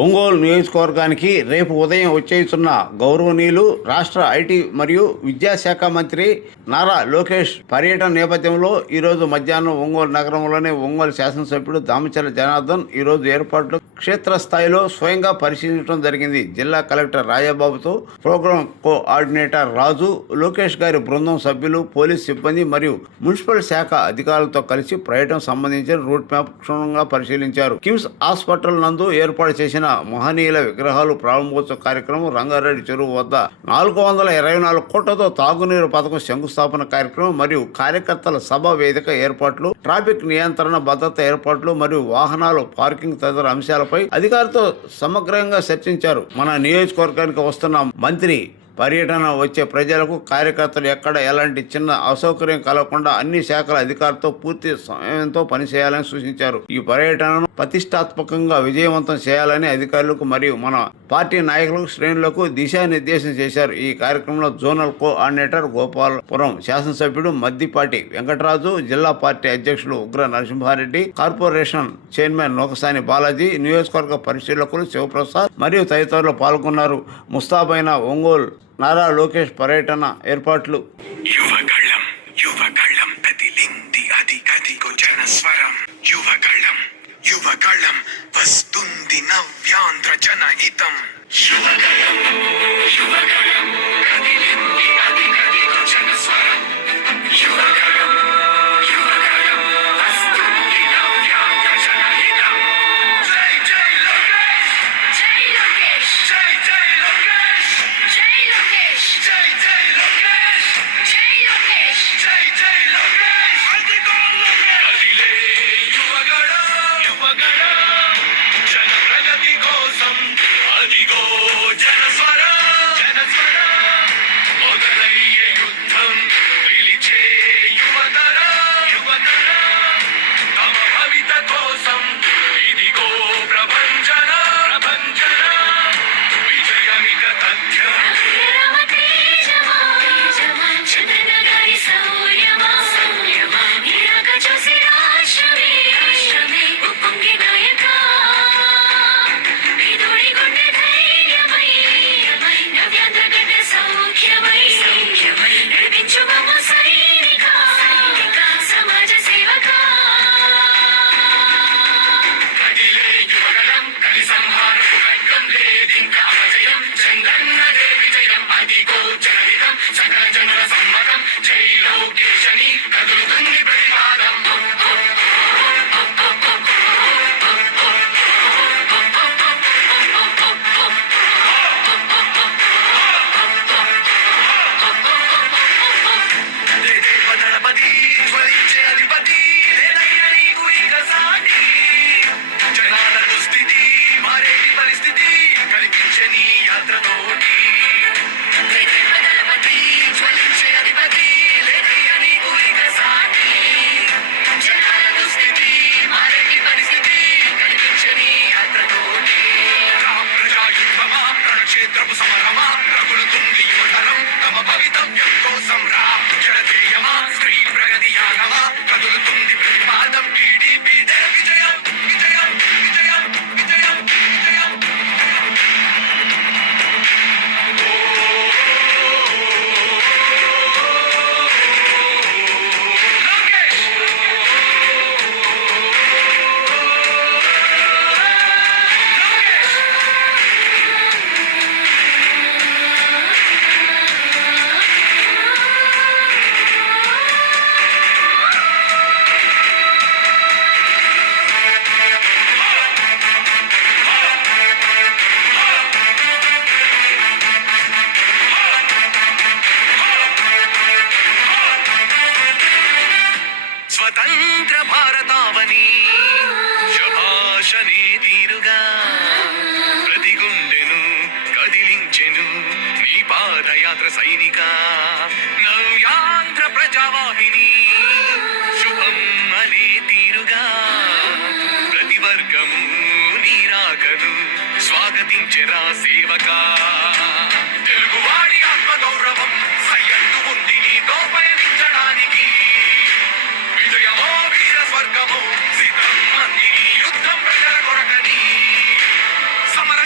ఒంగోలు నియోజకవర్గానికి రేపు ఉదయం వచ్చేస్తున్న గౌరవనీయులు రాష్ట్ర ఐటీ మరియు విద్యాశాఖ మంత్రి నారా లోకేష్ పర్యటన నేపథ్యంలో ఈరోజు మధ్యాహ్నం ఒంగోలు నగరంలోని ఒంగోలు శాసనసభ్యుడు దామచర్ల జనార్దన్ ఈరోజు ఏర్పాట్లు క్షేత్రస్థాయిలో స్వయంగా పరిశీలించడం జరిగింది. జిల్లా కలెక్టర్ రాజాబాబుతో ప్రోగ్రాం కోఆర్డినేటర్ రాజు, లోకేష్ గారి బృందం సభ్యులు, పోలీస్ సిబ్బంది మరియు మున్సిపల్ శాఖ అధికారులతో కలిసి పర్యటన సంబంధించిన రూట్ మ్యాప్ క్షుణ్ణంగా పరిశీలించారు. కిమ్స్ హాస్పిటల్ నందు ఏర్పాటు చేసిన మహనీయుల విగ్రహాలు ప్రారంభోత్సవ కార్యక్రమం, రంగారెడ్డి చెరువు వద్ద 424 కోట్లతో తాగునీరు పథకం శంకుస్థాపన కార్యక్రమం మరియు కార్యకర్తల సభ వేదిక ఏర్పాట్లు, ట్రాఫిక్ నియంత్రణ, భద్రత ఏర్పాట్లు మరియు వాహనాలు పార్కింగ్ తదితర అంశాలపై అధికారులతో సమగ్రంగా చర్చించారు. మన నియోజకవర్గానికి వస్తున్న మంత్రి పర్యటన వచ్చే ప్రజలకు, కార్యకర్తలు ఎక్కడ ఎలాంటి చిన్న అసౌకర్యం కలగకుండా అన్ని శాఖల అధికారులతో పూర్తి సమయంతో పనిచేయాలని సూచించారు. ఈ పర్యటనను ప్రతిష్టాత్మకంగా విజయవంతం చేయాలని అధికారులకు మరియు మన పార్టీ నాయకులకు, శ్రేణులకు దిశానిర్దేశం చేశారు. ఈ కార్యక్రమంలో జోనల్ కోఆర్డినేటర్ గోపాలపురం శాసనసభ్యుడు మద్దిపాటి వెంకటరాజు, జిల్లా పార్టీ అధ్యక్షులు ఉగ్ర నరసింహారెడ్డి, కార్పొరేషన్ చైర్మన్ నోకసాని బాలాజీ, నియోజకవర్గ పరిశీలకులు శివప్రసాద్ మరియు తదితరులు పాల్గొన్నారు. ముస్తాబైన ఒంగోలు నారా లోకేష్ పర్యటన ఏర్పాట్లు. యువగళం కదిలింది అధికదిగో జనస్వరం. యువగళం వస్తుంది నవ్యాంధ్ర జనహితం. యువగళం కదిలింది అధికదిగో జనస్వరం. యువగళం వస్తుంది నవ్యాంధ్ర జనహితం. జై జై లోకేష్, జై లోకేష్, జై జై లోకేష్, జై లోకేష్, జై జై లోకేష్, జై లోకేష్, జై జై లోకేష్. అదిగో లోకేష్ కదిలే యువగళం జన ప్రగతి కోసం. అదిగో జనస్వరం మొదలయ్యే యుద్ధం. పిలిచే యువతరం తమ భవిత కోసం. ఇదిగో ప్రభంజన విజయమిక తథ్యం. క్షేత్రపు సమరమా రగులుతుంది యువతరం తమ భవితవ్యం కోసం. రా జనతేయమా స్త్రీ ప్రగతి యాగమా కదులుతుంది ప్రతిపాదం. టీడీపీ విజయం విజయం విజయం విజయం విజయం. స్వతంత్ర భారతావని శభాషనే తీరుగా ప్రతి గుండెను కదిలించెను నీ పాదయాత్ర సైనిక. నవ్యాంధ్ర ప్రజావాహిని శుభం అనే తీరుగా ప్రతి వర్గము నీరాకను స్వాగతించెరా సేవకా. తెలుగువాడి ఆత్మగౌరవం సయ్యద్దు ఉంది నీతో పయనించడానికి. విజయమో వీర స్వర్గము సిద్ధం అంది యుద్ధం ప్రజల కొరకని. సమర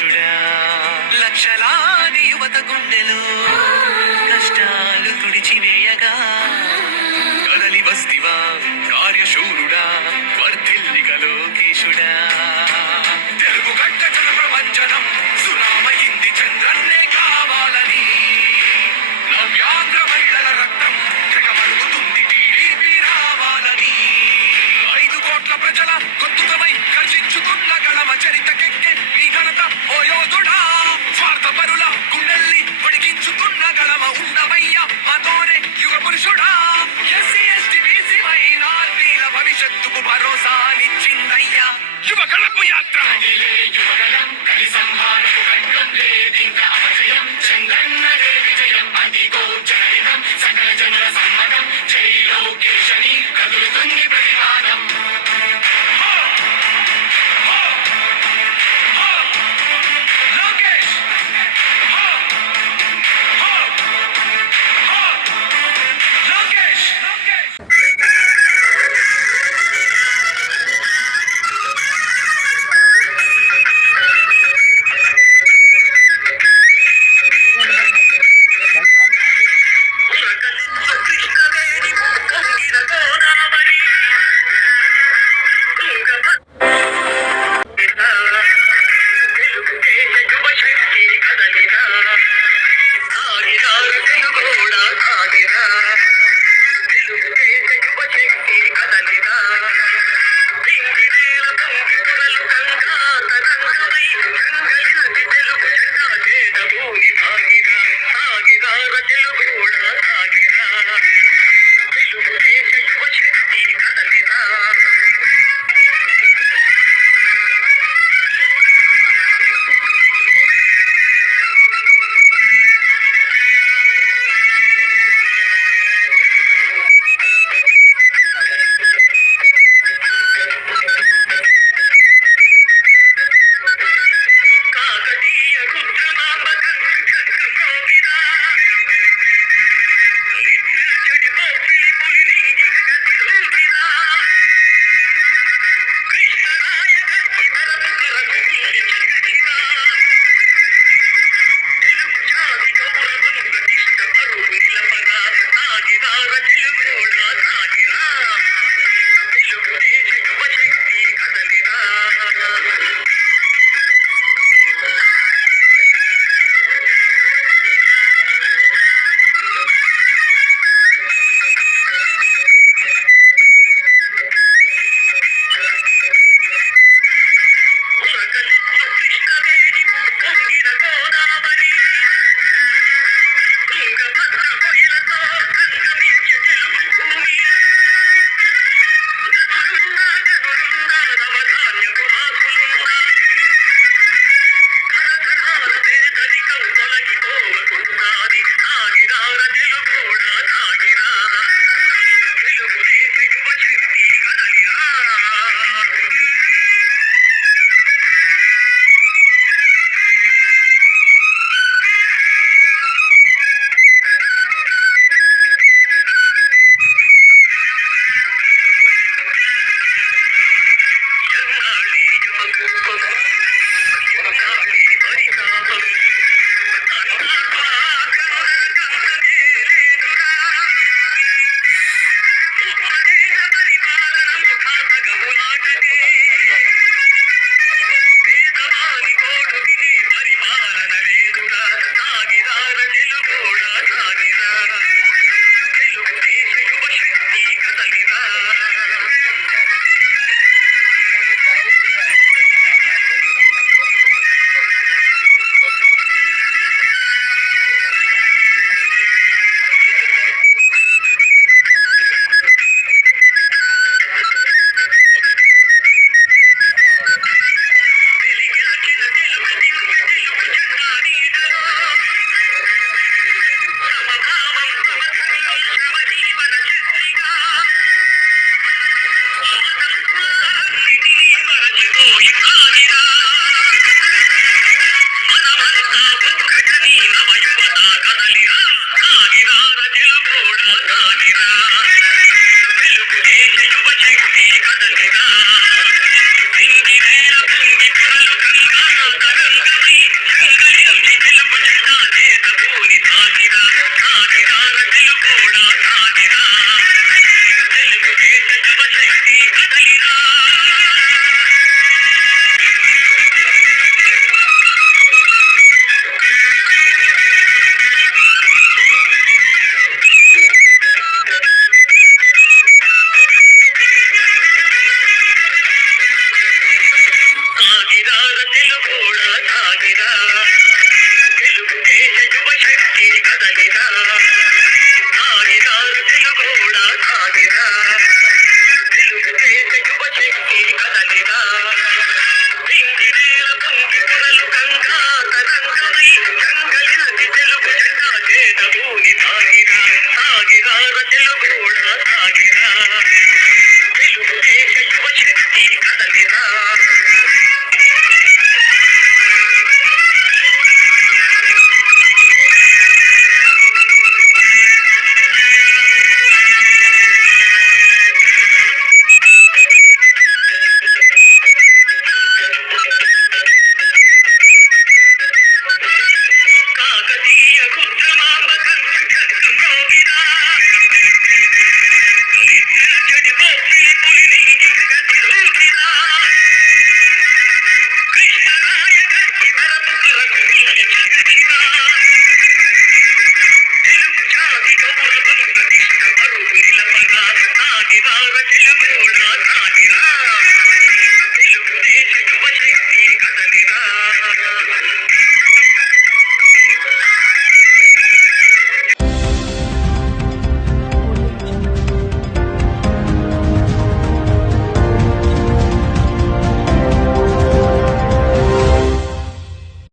లోకేశుడా లక్షలాది యువత గుండెలు కష్టాలు తుడిచివేయగా కదలి వస్తివా కార్యశూరుడా వర్ధిల్లిక లోకేశుడా తెలుగు గడ్డ జన ప్రపంచనం సునామయింది చంద్రన్నే కావాలని నవ్యాంధ్ర మహిళల రక్తం తెగమరుగుతుంది టీడీపీ రావాలని 5 కోట్ల ప్రజల గొంతుకమై గర్జించుకున్న గళమ చరితకి